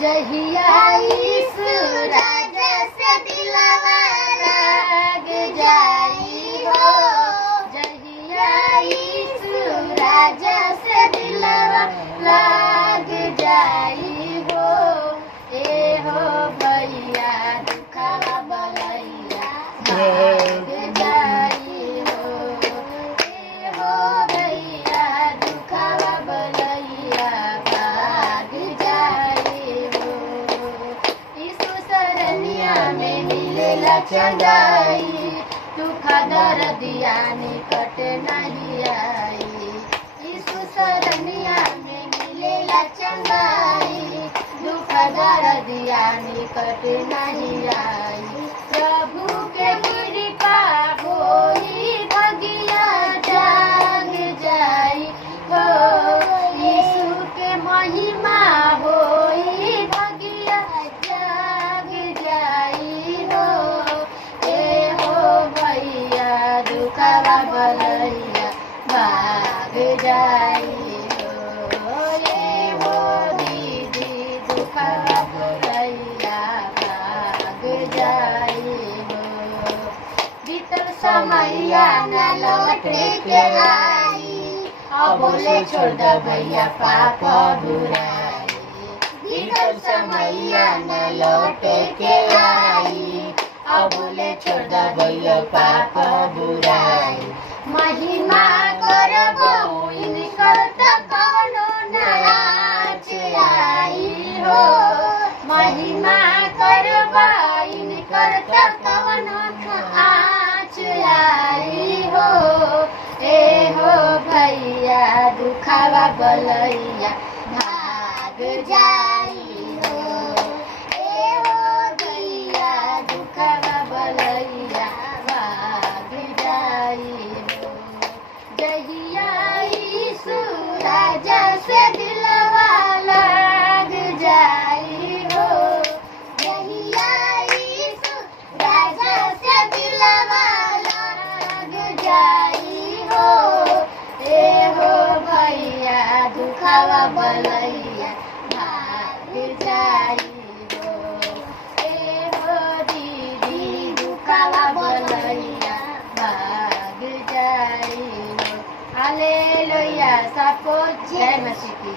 जहिया यीशु राजा से दिलवा लाग जाई हो, जहिया यीशु राजा से दिलवा लाग जाई हो। ए हो भैया दुखवा बलैया भाग जाई हो, ए हो भैया दुखवा बलैया भाग जाई हो। यीशु शरणिया में मिलेला चंगाई, दुख दर्दिया निकट नहीं आई। यीशु शरणिया में मिलेला चंगाई, दुख दर्दिया निकट नहीं आई। प्रभु के कृपा होई भगिया जाग जाई हो, यीशु के महिमा होई भगिया जाग जाई हो। ए हो भैया दुखवा बलैया भाग जाई हो, ए हो दीदी दुखवा बलैया भाग जाई हो। बीतल समैया न लौटे के आई, अब बोले छोड़ द भैया पाप बुराई। बीतल समैया न लौटे के आई, अब बोले छोड़ द भैया पाप बुराई। महिमा करबो इनकर त कवनो नाच आई हो, महिमा करबो इनकर त कवनो नाच आई हो। ए हो भैया दुखवा बलैया भाग जाई हो, ए हो भैया दुखवा बलैया भाग जाई हो। जहिया यीशु राजा से दिलवा लाग जाई हो, जहिया यीशु राजा से दिलवा लाग जाई हो। ए हो भैया दुखवा बलैया भाग जाई हो, ए हो दीदी दुखवा बलैया भाग जाई हो। हालेलुया। सबको जय मसीह की।